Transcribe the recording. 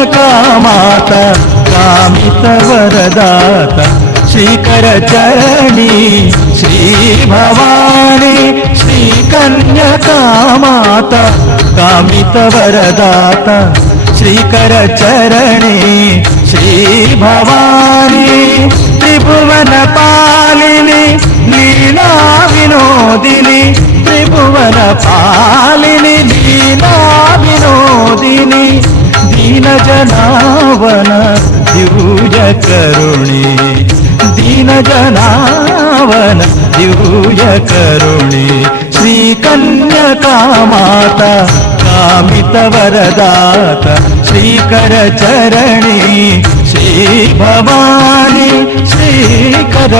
श्रीकन्यकामाता कामितवरदात श्रीकरचरणी Shri Bhavani श्रीकन्यकामाता कामितवरदात श्रीकरचरणी Shri Bhavani त्रिभुवनपालिनी Leela Vinodini त्रिभुवनपालिनी Leela Vinodini दीनजनावन दिव्यकरुणी दीनजनावन दिव्यकरुणी श्रीकन्यकामाता कामितवरदात श्रीकरचरणी Shri Bhavani Shrikar